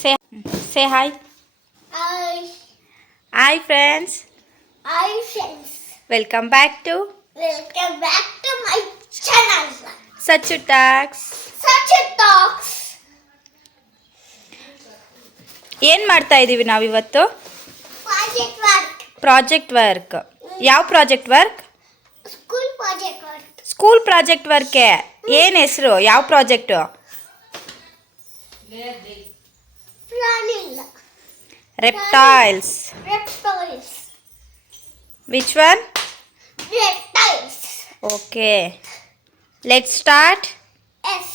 Say say hi. Hi. Hi friends. Hi friends. Welcome back to Welcome back to my channel. Sachu Talks. Such a talks. ಏನು ಮಾಡ್ತಾ ಇದ್ದೀವಿ ನಾವಿವತ್ತು? Project work. Project work. ಯಾವ project work? School project work. School project ವರ್ಕೆ. ಏನು ಹೆಸರು? ಯಾವ project? Planilla. Reptiles. Reptiles. Which one? Reptiles. Okay. Let's start. Yes.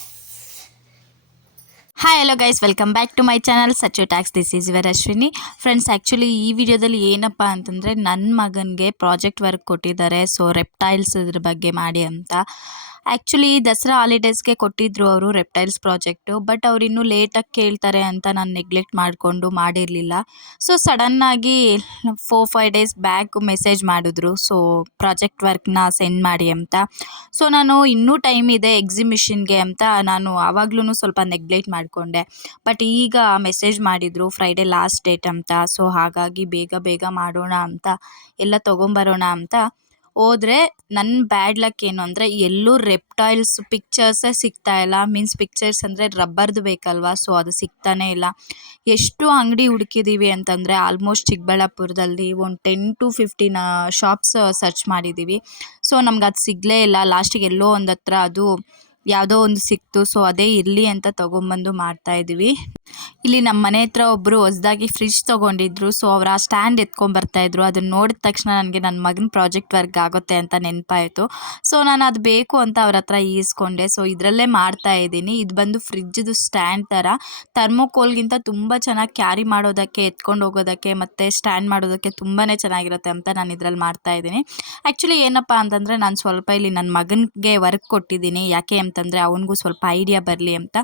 Hi hello guys, welcome back to my channel Sachu tax. This is your Ashwini. Friends, actually ಈ ವಿಡಿಯೋದಲ್ಲಿ ಏನಪ್ಪ ಅಂತಂದರೆ ನನ್ನ ಮಗನಿಗೆ ಪ್ರಾಜೆಕ್ಟ್ ವರ್ಕ್ ಕೊಟ್ಟಿದ್ದಾರೆ. ಸೊ ರೆಪ್ಟೈಲ್ಸ್ ಇದ್ರ ಬಗ್ಗೆ ಮಾಡಿ ಅಂತ. ಆ್ಯಕ್ಚುಲಿ ದಸರಾ ಹಾಲಿಡೇಸ್ಗೆ ಕೊಟ್ಟಿದ್ದರು ಅವರು ರೆಪ್ಟೈಲ್ಸ್ ಪ್ರಾಜೆಕ್ಟು. ಬಟ್ ಅವ್ರು ಇನ್ನೂ ಲೇಟಾಗಿ ಕೇಳ್ತಾರೆ ಅಂತ ನಾನು ನೆಗ್ಲೆಕ್ಟ್ ಮಾಡಿಕೊಂಡು ಮಾಡಿರಲಿಲ್ಲ. ಸೊ ಸಡನ್ನಾಗಿ 4-5 ಡೇಸ್ ಬ್ಯಾಕ್ ಮೆಸೇಜ್ ಮಾಡಿದ್ರು, ಸೊ ಪ್ರಾಜೆಕ್ಟ್ ವರ್ಕ್ನ ಸೆಂಡ್ ಮಾಡಿ ಅಂತ. ಸೊ ನಾನು ಇನ್ನೂ ಟೈಮ್ ಇದೆ ಎಕ್ಸಿಬಿಷನ್ಗೆ ಅಂತ ನಾನು ಆವಾಗ್ಲೂ ಸ್ವಲ್ಪ ನೆಗ್ಲೆಕ್ಟ್ ಮಾಡಿಕೊಂಡೆ. ಬಟ್ ಈಗ ಮೆಸೇಜ್ ಮಾಡಿದರು ಫ್ರೈಡೇ ಲಾಸ್ಟ್ ಡೇಟ್ ಅಂತ. ಸೊ ಹಾಗಾಗಿ ಬೇಗ ಮಾಡೋಣ ಅಂತ ಎಲ್ಲ ತೊಗೊಂಬರೋಣ ಅಂತ ಹೋದರೆ ನನ್ನ ಬ್ಯಾಡ್ ಲಕ್ ಏನು ಅಂದರೆ ಎಲ್ಲೂ ರೆಪ್ಟೈಲ್ಸ್ ಪಿಕ್ಚರ್ಸೇ ಸಿಗ್ತಾಯಿಲ್ಲ. ಮೀನ್ಸ್ ಪಿಕ್ಚರ್ಸ್ ಅಂದರೆ ರಬ್ಬರ್ದು ಬೇಕಲ್ವಾ, ಸೊ ಅದು ಸಿಗ್ತಾನೇ ಇಲ್ಲ. ಎಷ್ಟು ಅಂಗಡಿ ಹುಡುಕಿದ್ದೀವಿ ಅಂತಂದರೆ ಆಲ್ಮೋಸ್ಟ್ ಚಿಕ್ಕಬಳ್ಳಾಪುರದಲ್ಲಿ ಒಂದು 10-15 ಶಾಪ್ಸ್ ಸರ್ಚ್ ಮಾಡಿದ್ದೀವಿ. ಸೊ ನಮ್ಗೆ ಅದು ಸಿಗಲೇ ಇಲ್ಲ. ಲಾಸ್ಟಿಗೆ ಎಲ್ಲೋ ಒಂದು ಹತ್ರ ಅದು ಯಾವುದೋ ಒಂದು ಸಿಕ್ತು. ಸೊ ಅದೇ ಇರಲಿ ಅಂತ ತೊಗೊಂಬಂದು ಮಾಡ್ತಾಯಿದ್ದೀವಿ. ಇಲ್ಲಿ ನಮ್ಮ ಮನೆ ಹತ್ರ ಒಬ್ಬರು ಹೊಸದಾಗಿ ಫ್ರಿಜ್ ತೊಗೊಂಡಿದ್ರು. ಸೊ ಅವ್ರು ಆ ಸ್ಟ್ಯಾಂಡ್ ಎತ್ಕೊಂಬರ್ತಾಯಿದ್ರು. ಅದನ್ನು ನೋಡಿದ ತಕ್ಷಣ ನನಗೆ ನನ್ನ ಮಗನ ಪ್ರಾಜೆಕ್ಟ್ ವರ್ಕ್ ಆಗುತ್ತೆ ಅಂತ ನೆನಪಾಯಿತು. ಸೊ ನಾನು ಅದು ಬೇಕು ಅಂತ ಅವ್ರ ಹತ್ರ ಈಸ್ಕೊಂಡೆ. ಸೊ ಇದರಲ್ಲೇ ಮಾಡ್ತಾಯಿದ್ದೀನಿ. ಇದು ಬಂದು ಫ್ರಿಜ್ದು ಸ್ಟ್ಯಾಂಡ್ ಥರ. ಥರ್ಮೋಕೋಲ್ಗಿಂತ ತುಂಬ ಚೆನ್ನಾಗಿ ಕ್ಯಾರಿ ಮಾಡೋದಕ್ಕೆ, ಎತ್ಕೊಂಡು ಹೋಗೋದಕ್ಕೆ ಮತ್ತು ಸ್ಟ್ಯಾಂಡ್ ಮಾಡೋದಕ್ಕೆ ತುಂಬಾ ಚೆನ್ನಾಗಿರುತ್ತೆ ಅಂತ ನಾನು ಇದರಲ್ಲಿ ಮಾಡ್ತಾಯಿದ್ದೀನಿ. ಆ್ಯಕ್ಚುಲಿ ಏನಪ್ಪ ಅಂತಂದರೆ ನಾನು ಸ್ವಲ್ಪ ಇಲ್ಲಿ ನನ್ನ ಮಗನಿಗೆ ವರ್ಕ್ ಕೊಟ್ಟಿದ್ದೀನಿ. ಯಾಕೆ ಅಂತಂದರೆ ಅವನಿಗೂ ಸ್ವಲ್ಪ ಐಡಿಯಾ ಬರಲಿ ಅಂತ.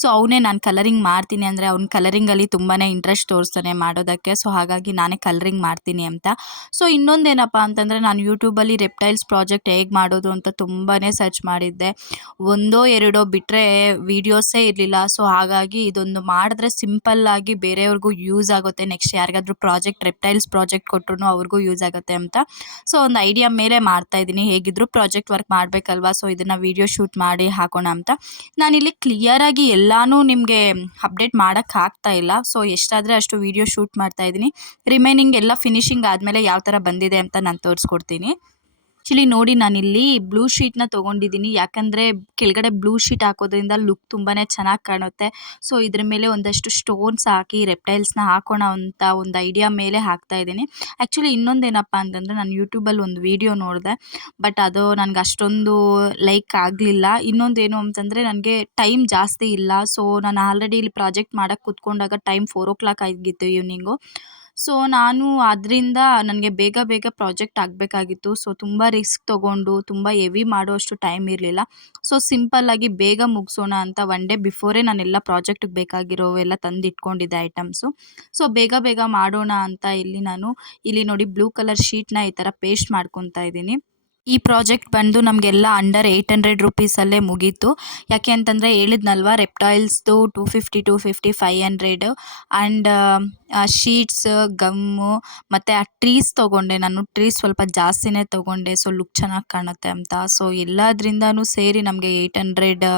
ಸೊ ಅವನೇ ನಾನು ಕಲರಿಂಗ್ ಮಾಡ್ತೀನಿ ಅಂದರೆ ಅವ್ನು ಕಲರಿಂಗಲ್ಲಿ ತುಂಬಾ ಇಂಟ್ರೆಸ್ಟ್ ತೋರಿಸ್ತಾನೆ ಮಾಡೋದಕ್ಕೆ. ಸೊ ಹಾಗಾಗಿ ನಾನೇ ಕಲರಿಂಗ್ ಮಾಡ್ತೀನಿ ಅಂತ. ಸೊ ಇನ್ನೊಂದೇನಪ್ಪ ಅಂತಂದರೆ ನಾನು ಯೂಟ್ಯೂಬಲ್ಲಿ ರೆಪ್ಟೈಲ್ಸ್ ಪ್ರಾಜೆಕ್ಟ್ ಹೇಗೆ ಮಾಡೋದು ಅಂತ ತುಂಬಾ ಸರ್ಚ್ ಮಾಡಿದ್ದೆ. ಒಂದೋ ಎರಡೋ ಬಿಟ್ಟರೆ ವೀಡಿಯೋಸೇ ಇರಲಿಲ್ಲ. ಸೊ ಹಾಗಾಗಿ ಇದೊಂದು ಮಾಡಿದ್ರೆ ಸಿಂಪಲ್ಲಾಗಿ ಬೇರೆಯವ್ರಿಗೂ ಯೂಸ್ ಆಗುತ್ತೆ. ನೆಕ್ಸ್ಟ್ ಯಾರಿಗಾದ್ರೂ ರೆಪ್ಟೈಲ್ಸ್ ಪ್ರಾಜೆಕ್ಟ್ ಕೊಟ್ಟರು ಅವ್ರಿಗೂ ಯೂಸ್ ಆಗುತ್ತೆ ಅಂತ. ಸೊ ಒಂದು ಐಡಿಯಾ ಮೇಲೆ ಮಾಡ್ತಾಯಿದ್ದೀನಿ. ಹೇಗಿದ್ರು ಪ್ರಾಜೆಕ್ಟ್ ವರ್ಕ್ ಮಾಡಬೇಕಲ್ವಾ, ಸೊ ಇದನ್ನು ವೀಡಿಯೋ ಶೂಟ್ ಮಾಡಿ ಹಾಕೋಣ ಅಂತ. ನಾನಿಲ್ಲಿ ಕ್ಲಿಯರಾಗಿ ಎಲ್ಲನೂ ನಿಮಗೆ ಅಪ್ಡೇಟ್ ಮಾಡೋಕ್ಕಾಗ್ತಾ ಇಲ್ಲ. ಸೊ ಎಷ್ಟಾದರೆ ಅಷ್ಟು ವೀಡಿಯೋ ಶೂಟ್ ಮಾಡ್ತಾಯಿದ್ದೀನಿ. ರಿಮೈನಿಂಗ್ ಎಲ್ಲ ಫಿನಿಶಿಂಗ್ ಆದಮೇಲೆ ಯಾವ ಥರ ಬಂದಿದೆ ಅಂತ ನಾನು ತೋರಿಸ್ಕೊಡ್ತೀನಿ. ಆ್ಯಕ್ಚುಲಿ ನೋಡಿ, ನಾನಿಲ್ಲಿ ಬ್ಲೂ ಶೀಟ್ನ ತೊಗೊಂಡಿದ್ದೀನಿ. ಯಾಕಂದರೆ ಕೆಳಗಡೆ ಬ್ಲೂ ಶೀಟ್ ಹಾಕೋದ್ರಿಂದ ಲುಕ್ ತುಂಬಾ ಚೆನ್ನಾಗಿ ಕಾಣುತ್ತೆ. ಸೊ ಇದ್ರ ಮೇಲೆ ಒಂದಷ್ಟು ಸ್ಟೋನ್ಸ್ ಹಾಕಿ ರೆಪ್ಟೈಲ್ಸ್ನ ಹಾಕೋಣ ಅಂತ ಒಂದು ಐಡಿಯಾ ಮೇಲೆ ಹಾಕ್ತಾಯಿದ್ದೀನಿ. ಆ್ಯಕ್ಚುಲಿ ಇನ್ನೊಂದೇನಪ್ಪ ಅಂತಂದರೆ ನಾನು ಯೂಟ್ಯೂಬಲ್ಲಿ ಒಂದು ವೀಡಿಯೋ ನೋಡಿದೆ. ಬಟ್ ಅದು ನನಗೆ ಅಷ್ಟೊಂದು ಲೈಕ್ ಆಗಲಿಲ್ಲ. ಇನ್ನೊಂದೇನು ಅಂತಂದರೆ ನನಗೆ ಟೈಮ್ ಜಾಸ್ತಿ ಇಲ್ಲ. ಸೊ ನಾನು ಆಲ್ರೆಡಿ ಇಲ್ಲಿ ಪ್ರಾಜೆಕ್ಟ್ ಮಾಡೋಕ್ಕೆ ಕೂತ್ಕೊಂಡಾಗ ಟೈಮ್ 4 o'clock ಆಗಿತ್ತು ಈವ್ನಿಂಗು. ಸೊ ನಾನು ಅದರಿಂದ ನನಗೆ ಬೇಗ ಪ್ರಾಜೆಕ್ಟ್ ಆಗಬೇಕಾಗಿತ್ತು. ಸೊ ತುಂಬ ರಿಸ್ಕ್ ತೊಗೊಂಡು ತುಂಬ ಹೆವಿ ಮಾಡುವಷ್ಟು ಟೈಮ್ ಇರಲಿಲ್ಲ. ಸೊ ಸಿಂಪಲ್ಲಾಗಿ ಬೇಗ ಮುಗಿಸೋಣ ಅಂತ ಒನ್ ಡೇ ಬಿಫೋರೇ ನಾನೆಲ್ಲ ಪ್ರಾಜೆಕ್ಟಿಗೆ ಬೇಕಾಗಿರೋವೆಲ್ಲ ತಂದಿಟ್ಕೊಂಡಿದ್ದೆ ಐಟಮ್ಸು. ಸೊ ಬೇಗ ಮಾಡೋಣ ಅಂತ ಇಲ್ಲಿ ನೋಡಿ ಬ್ಲೂ ಕಲರ್ ಶೀಟ್ನ ಈ ಥರ ಪೇಸ್ಟ್ ಮಾಡ್ಕೊತಾ ಇದ್ದೀನಿ. ಈ ಪ್ರಾಜೆಕ್ಟ್ ಬಂದು ನಮಗೆಲ್ಲ ಅಂಡರ್ 800 ರುಪೀಸಲ್ಲೇ ಮುಗೀತು. ಯಾಕೆ ಅಂತಂದರೆ ಹೇಳಿದ್ನಲ್ವ, ರೆಪ್ಟೈಲ್ಸ್ದು 250, 500 ಆ್ಯಂಡ್ ಶೀಟ್ಸ್, ಗಮ್ಮು ಮತ್ತು ಆ ಟ್ರೀಸ್ ತೊಗೊಂಡೆ ನಾನು. ಟ್ರೀಸ್ ಸ್ವಲ್ಪ ಜಾಸ್ತಿನೇ ತೊಗೊಂಡೆ, ಸೊ ಲುಕ್ ಚೆನ್ನಾಗಿ ಕಾಣುತ್ತೆ ಅಂತ. ಸೊ ಎಲ್ಲದ್ರಿಂದನೂ ಸೇರಿ ನಮಗೆ 800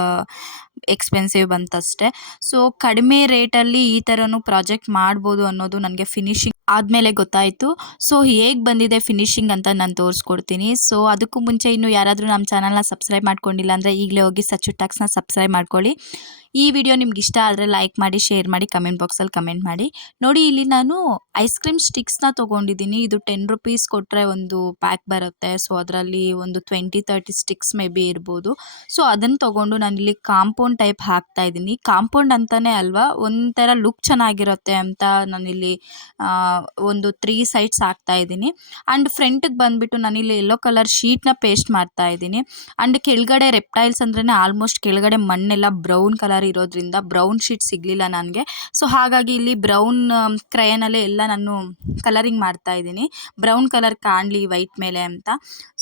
ಎಕ್ಸ್ಪೆನ್ಸಿವ್ ಬಂತಷ್ಟೇ. ಸೊ ಕಡಿಮೆ ರೇಟಲ್ಲಿ ಈ ಥರನೂ ಪ್ರಾಜೆಕ್ಟ್ ಮಾಡ್ಬೋದು ಅನ್ನೋದು ನನಗೆ ಫಿನಿಶಿಂಗ್ ಆದಮೇಲೆ ಗೊತ್ತಾಯಿತು. ಸೊ ಹೇಗೆ ಬಂದಿದೆ ಫಿನಿಶಿಂಗ್ ಅಂತ ನಾನು ತೋರಿಸ್ಕೊಡ್ತೀನಿ. ಸೊ ಅದಕ್ಕೂ ಮುಂಚೆ ಇನ್ನೂ ಯಾರಾದರೂ ನಮ್ಮ ಚಾನಲ್ನ ಸಬ್ಸ್ಕ್ರೈಬ್ ಮಾಡ್ಕೊಂಡಿಲ್ಲ ಅಂದರೆ ಈಗಲೇ ಹೋಗಿ ಸಚ್ಚು ಟಾಕ್ಸ್ನ ಸಬ್ಸ್ಕ್ರೈಬ್ ಮಾಡ್ಕೊಳ್ಳಿ. ಈ ವಿಡಿಯೋ ನಿಮ್ಗೆ ಇಷ್ಟ ಆದರೆ ಲೈಕ್ ಮಾಡಿ, ಶೇರ್ ಮಾಡಿ, ಕಮೆಂಟ್ ಬಾಕ್ಸಲ್ಲಿ ಕಮೆಂಟ್ ಮಾಡಿ. ನೋಡಿ, ಇಲ್ಲಿ ನಾನು ಐಸ್ ಕ್ರೀಮ್ ಸ್ಟಿಕ್ಸ್ನ ತೊಗೊಂಡಿದ್ದೀನಿ. ಇದು 10 ರುಪೀಸ್ ಕೊಟ್ಟರೆ ಒಂದು ಪ್ಯಾಕ್ ಬರುತ್ತೆ. ಸೊ ಅದರಲ್ಲಿ ಒಂದು 20-30 ಸ್ಟಿಕ್ಸ್ ಮೇ ಬಿ ಇರ್ಬೋದು. ಸೊ ಅದನ್ನು ತೊಗೊಂಡು ನಾನಿಲ್ಲಿ ಕಾಂಪೌಂಡ್ ಟೈಪ್ ಹಾಕ್ತಾಯಿದ್ದೀನಿ. ಕಾಂಪೌಂಡ್ ಅಂತಲೇ ಅಲ್ವಾ, ಒಂಥರ ಲುಕ್ ಚೆನ್ನಾಗಿರುತ್ತೆ ಅಂತ ನಾನಿಲ್ಲಿ ಒಂದು 3 ಸೈಡ್ಸ್ ಹಾಕ್ತಾಯಿದ್ದೀನಿ. ಆ್ಯಂಡ್ ಫ್ರಂಟಿಗೆ ಬಂದುಬಿಟ್ಟು ನಾನಿಲ್ಲಿ ಯೆಲ್ಲೋ ಕಲರ್ ಶೀಟ್ನ ಪೇಸ್ಟ್ ಮಾಡ್ತಾಯಿದ್ದೀನಿ. ಆ್ಯಂಡ್ ಕೆಳಗಡೆ ರೆಪ್ಟೈಲ್ಸ್ ಅಂದ್ರೇ ಆಲ್ಮೋಸ್ಟ್ ಕೆಳಗಡೆ ಮಣ್ಣೆಲ್ಲ ಬ್ರೌನ್ ಕಲರ್ ಇರೋದ್ರಿಂದ ಬ್ರೌನ್ ಶೀಟ್ ಸಿಗಲಿಲ್ಲ ನನಗೆ. ಸೊ ಹಾಗಾಗಿ ಇಲ್ಲಿ ಬ್ರೌನ್ ಕ್ರಯನಲ್ಲೇ ಎಲ್ಲ ನಾನು ಕಲರಿಂಗ್ ಮಾಡ್ತಾಯಿದ್ದೀನಿ, ಬ್ರೌನ್ ಕಲರ್ ಕಾಣಲಿ ವೈಟ್ ಮೇಲೆ ಅಂತ.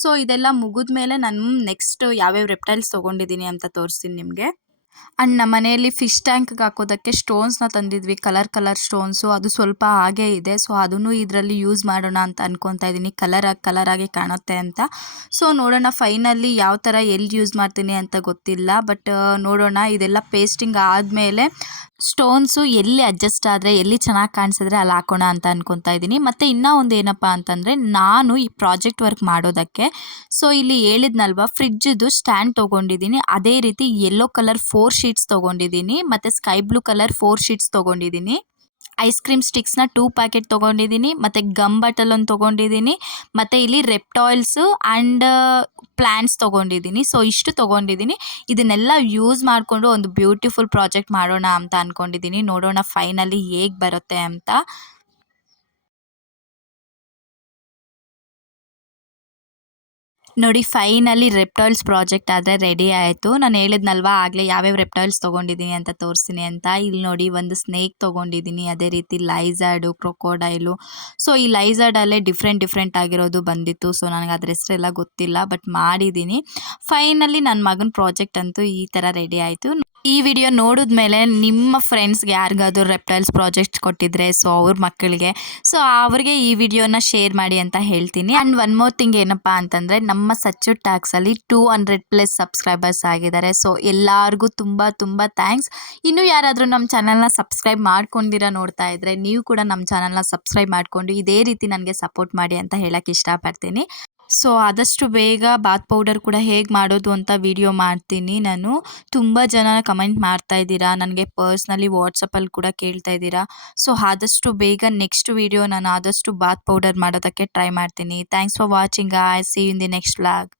ಸೊ ಇದೆಲ್ಲ ಮುಗಿದ ಮೇಲೆ ನಾನು ನೆಕ್ಸ್ಟ್ ಯಾವ್ಯಾವ ರೆಪ್ಟೈಲ್ಸ್ ತೊಗೊಂಡಿದ್ದೀನಿ ಅಂತ ತೋರಿಸ್ತೀನಿ ನಿಮಗೆ. ಆ್ಯಂಡ್ ನಮ್ಮ ಮನೆಯಲ್ಲಿ ಫಿಶ್ ಟ್ಯಾಂಕ್ಗೆ ಹಾಕೋದಕ್ಕೆ ಸ್ಟೋನ್ಸ್ನ ತಂದಿದ್ವಿ, ಕಲರ್ ಸ್ಟೋನ್ಸು. ಅದು ಸ್ವಲ್ಪ ಹಾಗೇ ಇದೆ. ಸೊ ಅದನ್ನು ಇದರಲ್ಲಿ ಯೂಸ್ ಮಾಡೋಣ ಅಂತ ಅನ್ಕೊತಾ ಇದ್ದೀನಿ, ಕಲರಾಗಿ ಕಾಣುತ್ತೆ ಅಂತ. ಸೊ ನೋಡೋಣ ಫೈನಲಿ ಯಾವ ಥರ ಎಲ್ಲಿ ಯೂಸ್ ಮಾಡ್ತೀನಿ ಅಂತ ಗೊತ್ತಿಲ್ಲ. ಬಟ್ ನೋಡೋಣ, ಇದೆಲ್ಲ ಪೇಸ್ಟಿಂಗ್ ಆದಮೇಲೆ ಸ್ಟೋನ್ಸು ಎಲ್ಲಿ ಅಡ್ಜಸ್ಟ್ ಆದರೆ, ಎಲ್ಲಿ ಚೆನ್ನಾಗಿ ಕಾಣಿಸಿದ್ರೆ ಅಲ್ಲಿ ಹಾಕೋಣ ಅಂತ ಅನ್ಕೊತಾ ಇದ್ದೀನಿ. ಮತ್ತು ಇನ್ನೂ ಒಂದು ಏನಪ್ಪ ಅಂತಂದರೆ, ನಾನು ಈ ಪ್ರಾಜೆಕ್ಟ್ ವರ್ಕ್ ಮಾಡೋದಕ್ಕೆ ಸೊ ಇಲ್ಲಿ ಹೇಳಿದ್ನಲ್ವ, ಫ್ರಿಡ್ಜದು ಸ್ಟ್ಯಾಂಡ್ ತೊಗೊಂಡಿದ್ದೀನಿ. ಅದೇ ರೀತಿ ಯೆಲ್ಲೋ ಕಲರ್ 4 ಶೀಟ್ಸ್ ತೊಗೊಂಡಿದ್ದೀನಿ, ಮತ್ತು ಸ್ಕೈ ಬ್ಲೂ ಕಲರ್ 4 ಶೀಟ್ಸ್ ತೊಗೊಂಡಿದ್ದೀನಿ. ಐಸ್ ಕ್ರೀಮ್ ಸ್ಟಿಕ್ಸ್ನ 2 ಪ್ಯಾಕೆಟ್ ತೊಗೊಂಡಿದ್ದೀನಿ, ಮತ್ತು ಗಮ್ ಬಾಟಲ್ ಒಂದು ತೊಗೊಂಡಿದ್ದೀನಿ, ಮತ್ತು ಇಲ್ಲಿ ರೆಪ್ಟಾಯಿಲ್ಸು ಆ್ಯಂಡ್ ಪ್ಲ್ಯಾಂಟ್ಸ್ ತೊಗೊಂಡಿದ್ದೀನಿ. ಸೊ ಇಷ್ಟು ತೊಗೊಂಡಿದ್ದೀನಿ. ಇದನ್ನೆಲ್ಲ ಯೂಸ್ ಮಾಡಿಕೊಂಡು ಒಂದು ಬ್ಯೂಟಿಫುಲ್ ಪ್ರಾಜೆಕ್ಟ್ ಮಾಡೋಣ ಅಂತ ಅಂದ್ಕೊಂಡಿದ್ದೀನಿ. ನೋಡೋಣ ಫೈನಲಿ ಹೇಗೆ ಬರುತ್ತೆ ಅಂತ. ನೋಡಿ ಫೈನಲಿ ರೆಪ್ಟಾಯಿಲ್ಸ್ ಪ್ರಾಜೆಕ್ಟ್ ಆದರೆ ರೆಡಿ ಆಯಿತು. ನಾನು ಹೇಳಿದ್ನಲ್ವ ಆಗಲೇ ಯಾವ್ಯಾವ ರೆಪ್ಟಾಯಿಲ್ಸ್ ತೊಗೊಂಡಿದ್ದೀನಿ ಅಂತ ತೋರಿಸ್ತೀನಿ ಅಂತ. ಇಲ್ಲಿ ನೋಡಿ, ಒಂದು ಸ್ನೇಕ್ ತೊಗೊಂಡಿದ್ದೀನಿ, ಅದೇ ರೀತಿ ಲೈಝಾರ್ಡು, ಕ್ರೊಕೊಡೈಲು. ಸೊ ಈ ಲೈಝಾರ್ಡಲ್ಲೇ ಡಿಫ್ರೆಂಟ್ ಆಗಿರೋದು ಬಂದಿತ್ತು. ಸೊ ನನಗೆ ಅದ್ರ ಹೆಸರೆಲ್ಲ ಗೊತ್ತಿಲ್ಲ, ಬಟ್ ಮಾಡಿದ್ದೀನಿ. ಫೈನಲಿ ನನ್ನ ಮಗನ ಪ್ರಾಜೆಕ್ಟ್ ಅಂತೂ ಈ ಥರ ರೆಡಿ ಆಯಿತು. ಈ ವಿಡಿಯೋ ನೋಡಿದ್ಮೇಲೆ ನಿಮ್ಮ ಫ್ರೆಂಡ್ಸ್ಗೆ ಯಾರಿಗಾದ್ರೂ ರೆಪ್ಟೈಲ್ಸ್ ಪ್ರಾಜೆಕ್ಟ್ ಕೊಟ್ಟಿದ್ರೆ, ಸೊ ಅವ್ರ ಮಕ್ಕಳಿಗೆ, ಸೊ ಅವ್ರಿಗೆ ಈ ವಿಡಿಯೋನ ಶೇರ್ ಮಾಡಿ ಅಂತ ಹೇಳ್ತೀನಿ. ಆ್ಯಂಡ್ ಒನ್ ಮೋರ್ ಥಿಂಗ್ ಏನಪ್ಪ ಅಂತಂದರೆ, ನಮ್ಮ ಸಚ್ಚು ಟ್ಯಾಕ್ಸಲ್ಲಿ 200+ ಸಬ್ಸ್ಕ್ರೈಬರ್ಸ್ ಆಗಿದ್ದಾರೆ. ಸೊ ಎಲ್ಲರಿಗೂ ತುಂಬ ಥ್ಯಾಂಕ್ಸ್. ಇನ್ನೂ ಯಾರಾದರೂ ನಮ್ಮ ಚಾನಲ್ನ ಸಬ್ಸ್ಕ್ರೈಬ್ ಮಾಡ್ಕೊಂಡಿರ ನೋಡ್ತಾ ಇದ್ದರೆ, ನೀವು ಕೂಡ ನಮ್ಮ ಚಾನಲ್ನ ಸಬ್ಸ್ಕ್ರೈಬ್ ಮಾಡಿಕೊಂಡು ಇದೇ ರೀತಿ ನನಗೆ ಸಪೋರ್ಟ್ ಮಾಡಿ ಅಂತ ಹೇಳೋಕ್ಕೆ ಇಷ್ಟಪಡ್ತೀನಿ. ಸೊ ಆದಷ್ಟು ಬೇಗ ಬಾತ್ ಪೌಡರ್ ಕೂಡ ಹೇಗೆ ಮಾಡೋದು ಅಂತ ವಿಡಿಯೋ ಮಾಡ್ತೀನಿ ನಾನು. ತುಂಬ ಜನ ಕಮೆಂಟ್ ಮಾಡ್ತಾ ಇದ್ದೀರಾ, ನನಗೆ ಪರ್ಸ್ನಲಿ ವಾಟ್ಸಪ್ಪಲ್ಲಿ ಕೂಡ ಕೇಳ್ತಾ ಇದ್ದೀರಾ. ಸೊ ಆದಷ್ಟು ಬೇಗ ನೆಕ್ಸ್ಟ್ ವಿಡಿಯೋ ನಾನು ಆದಷ್ಟು ಬಾತ್ ಪೌಡರ್ ಮಾಡೋದಕ್ಕೆ ಟ್ರೈ ಮಾಡ್ತೀನಿ. Thanks for watching guys. See you in the next vlog.